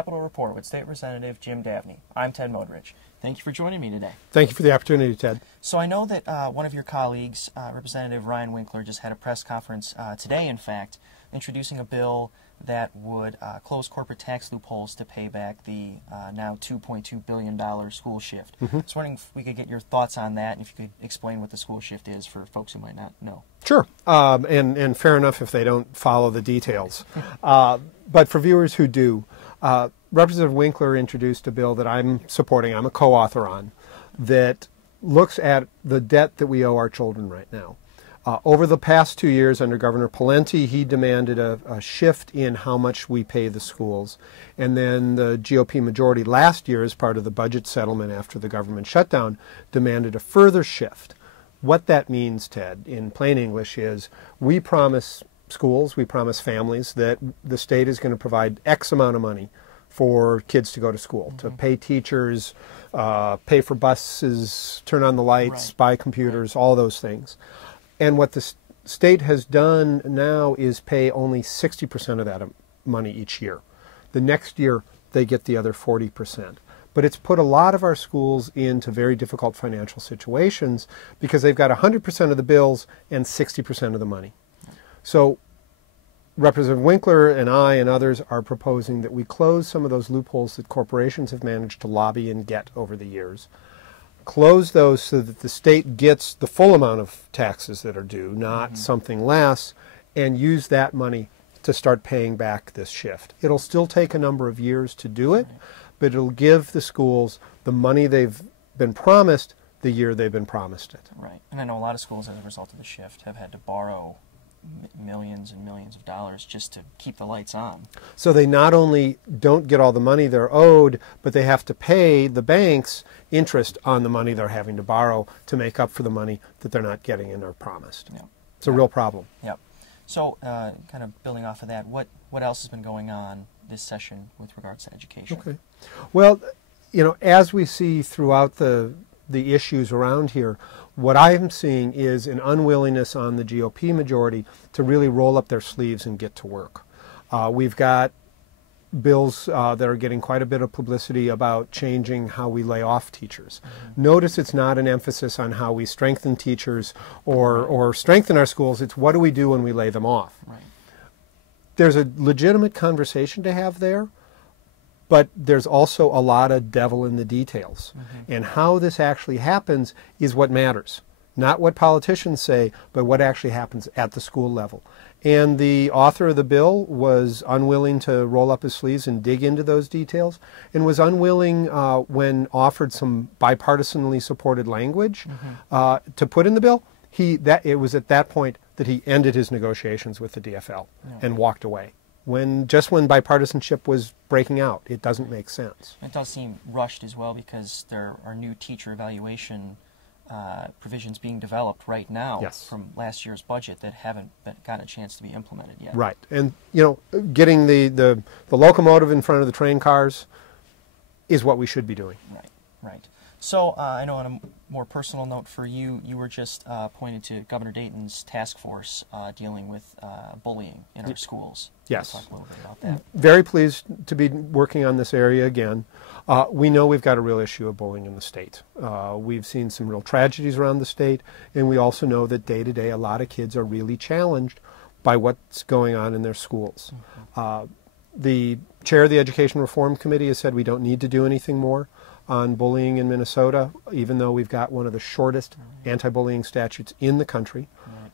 Capitol Report with State Representative Jim Davnie. I'm Ted Modrich. Thank you for joining me today. Thank you for the opportunity, Ted. So I know that one of your colleagues, Representative Ryan Winkler, just had a press conference today, in fact, introducing a bill that would close corporate tax loopholes to pay back the now $2.2 billion school shift. I was wondering if we could get your thoughts on that, and if you could explain what the school shift is for folks who might not know. Sure, and fair enough if they don't follow the details. But for viewers who do, Representative Winkler introduced a bill that I'm supporting, I'm a co-author on, that looks at the debt that we owe our children right now. Over the past 2 years under Governor Pawlenty, he demanded a shift in how much we pay the schools. And then the GOP majority last year, as part of the budget settlement after the government shutdown, demanded a further shift. What that means, Ted, in plain English, is we promise schools, we promise families that the state is going to provide X amount of money for kids to go to school, to pay teachers, pay for buses, turn on the lights, buy computers, all those things. And what the state has done now is pay only 60% of that money each year. The next year, they get the other 40%. But it's put a lot of our schools into very difficult financial situations because they've got 100% of the bills and 60% of the money. So Representative Winkler and I and others are proposing that we close some of those loopholes that corporations have managed to lobby and get over the years. Close those so that the state gets the full amount of taxes that are due, not something less, and use that money to start paying back this shift. It'll still take a number of years to do it, but it'll give the schools the money they've been promised the year they've been promised it. Right. And I know a lot of schools, as a result of the shift, have had to borrow millions and millions of dollars just to keep the lights on. So they not only don't get all the money they're owed, but they have to pay the banks interest on the money they're having to borrow to make up for the money that they're not getting and are promised. Yep. It's a real problem. Yep. So kind of building off of that, what else has been going on this session with regards to education? Okay. Well, you know, as we see throughout the issues around here, what I'm seeing is an unwillingness on the GOP majority to really roll up their sleeves and get to work. We've got bills that are getting quite a bit of publicity about changing how we lay off teachers. Notice it's not an emphasis on how we strengthen teachers or strengthen our schools. It's what do we do when we lay them off. Right. There's a legitimate conversation to have there, but there's also a lot of devil in the details. And how this actually happens is what matters. Not what politicians say, but what actually happens at the school level. And the author of the bill was unwilling to roll up his sleeves and dig into those details, and was unwilling, when offered some bipartisanly supported language to put in the bill, it was at that point that he ended his negotiations with the DFL and walked away. Just when bipartisanship was breaking out, it doesn't make sense. It does seem rushed as well because there are new teacher evaluation provisions being developed right now from last year's budget that haven't gotten a chance to be implemented yet. Right, and you know, getting the locomotive in front of the train cars is what we should be doing. Right, right. So I know on a more personal note for you, you were just appointed to Governor Dayton's task force dealing with bullying in our schools. Yes. Talk a little bit about that. Very pleased to be working on this area again. We know we've got a real issue of bullying in the state. We've seen some real tragedies around the state, and we also know that day to day a lot of kids are really challenged by what's going on in their schools. The chair of the Education Reform Committee has said we don't need to do anything more on bullying in Minnesota, even though we've got one of the shortest anti-bullying statutes in the country.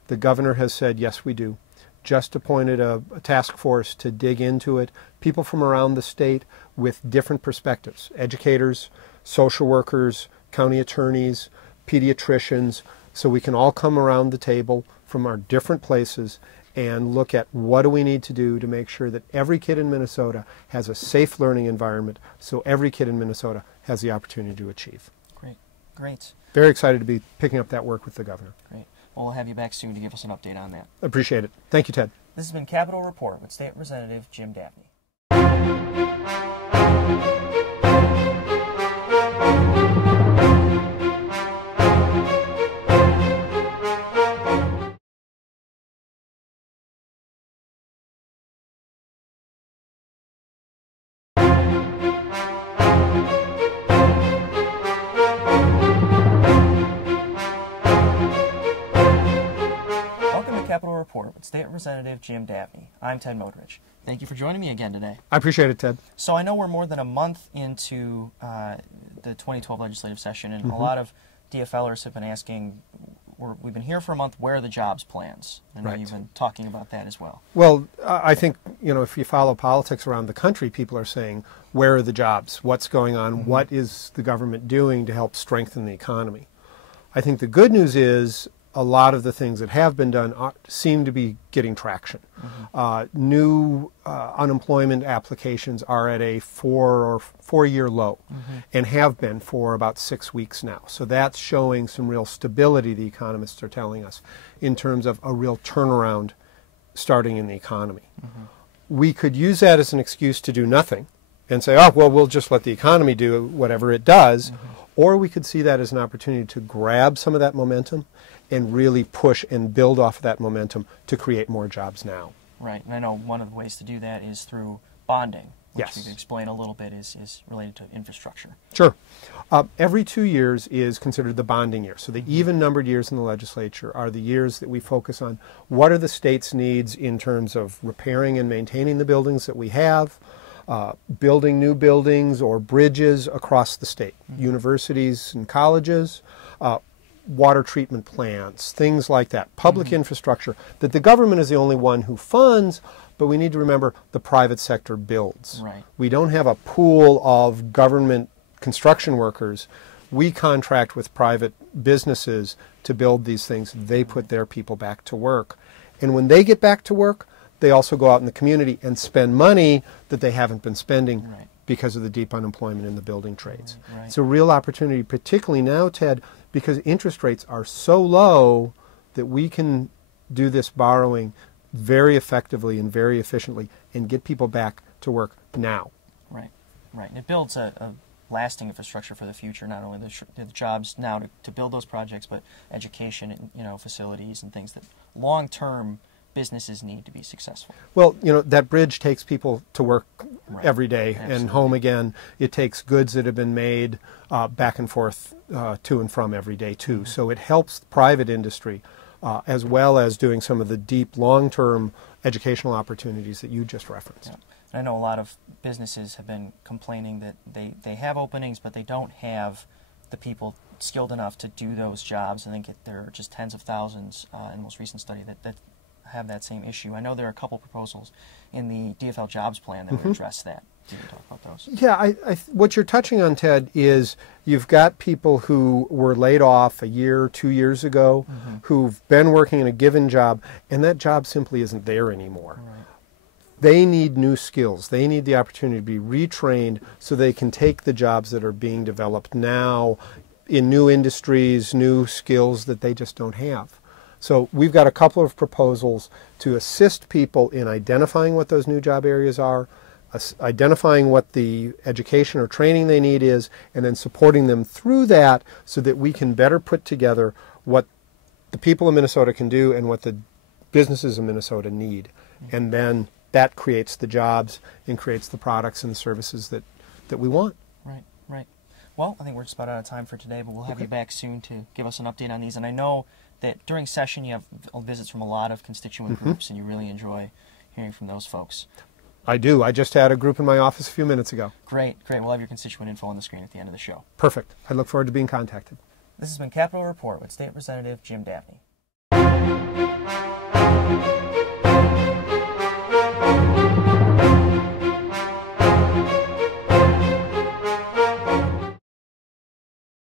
The governor has said, yes, we do. Just appointed a task force to dig into it. People from around the state with different perspectives, educators, social workers, county attorneys, pediatricians, so we can all come around the table from our different places and look at what do we need to do to make sure that every kid in Minnesota has a safe learning environment, so every kid in Minnesota has the opportunity to achieve. Great, great. Very excited to be picking up that work with the governor. Great. Well, we'll have you back soon to give us an update on that. Appreciate it. Thank you, Ted. This has been Capitol Report with State Representative Jim Davnie. Report with State Representative Jim Davnie. I'm Ted Modrich. Thank you for joining me again today. I appreciate it, Ted. So I know we're more than a month into the 2012 legislative session, and a lot of DFLers have been asking, we've been here for a month, where are the jobs plans? I know you've been talking about that as well. Well, I think, if you follow politics around the country, people are saying, where are the jobs? What's going on? What is the government doing to help strengthen the economy? I think the good news is a lot of the things that have been done seem to be getting traction. New unemployment applications are at a four-year low and have been for about 6 weeks now. So that's showing some real stability, the economists are telling us, in terms of a real turnaround starting in the economy. We could use that as an excuse to do nothing and say, oh, well, we'll just let the economy do whatever it does. Or we could see that as an opportunity to grab some of that momentum and really push and build off of that momentum to create more jobs now. Right, and I know one of the ways to do that is through bonding, which Yes. we can explain a little bit is related to infrastructure. Sure. Every 2 years is considered the bonding year. So the even-numbered years in the legislature are the years that we focus on what are the state's needs in terms of repairing and maintaining the buildings that we have, building new buildings or bridges across the state, universities and colleges, water treatment plants, things like that, public infrastructure that the government is the only one who funds, but we need to remember the private sector builds. Right. We don't have a pool of government construction workers. We contract with private businesses to build these things. They put their people back to work. And when they get back to work, they also go out in the community and spend money that they haven't been spending because of the deep unemployment in the building trades. It's a real opportunity, particularly now, Ted, because interest rates are so low that we can do this borrowing very effectively and very efficiently and get people back to work now. Right, right. And it builds a lasting infrastructure for the future, not only the jobs now to build those projects, but education and facilities and things that long-term businesses need to be successful. Well, that bridge takes people to work every day and home again. It takes goods that have been made back and forth to and from every day too. So it helps the private industry as well as doing some of the deep long-term educational opportunities that you just referenced. I know a lot of businesses have been complaining that they have openings, but they don't have the people skilled enough to do those jobs. I think there are just tens of thousands in the most recent study that have that same issue. I know there are a couple proposals in the DFL jobs plan that would address that. Can you talk about those? Yeah, what you're touching on, Ted, is you've got people who were laid off a year, 2 years ago, who've been working in a given job, and that job simply isn't there anymore. They need new skills. They need the opportunity to be retrained so they can take the jobs that are being developed now in new industries, new skills that they just don't have. So we've got a couple of proposals to assist people in identifying what those new job areas are, identifying what the education or training they need is, and then supporting them through that so that we can better put together what the people of Minnesota can do and what the businesses in Minnesota need. And then that creates the jobs and creates the products and the services that we want. Right, right. Well, I think we're just about out of time for today, but we'll have you back soon to give us an update on these. And I know that during session you have visits from a lot of constituent groups, and you really enjoy hearing from those folks. I do. I just had a group in my office a few minutes ago. Great, great. We'll have your constituent info on the screen at the end of the show. Perfect. I look forward to being contacted. This has been Capitol Report with State Representative Jim Davnie.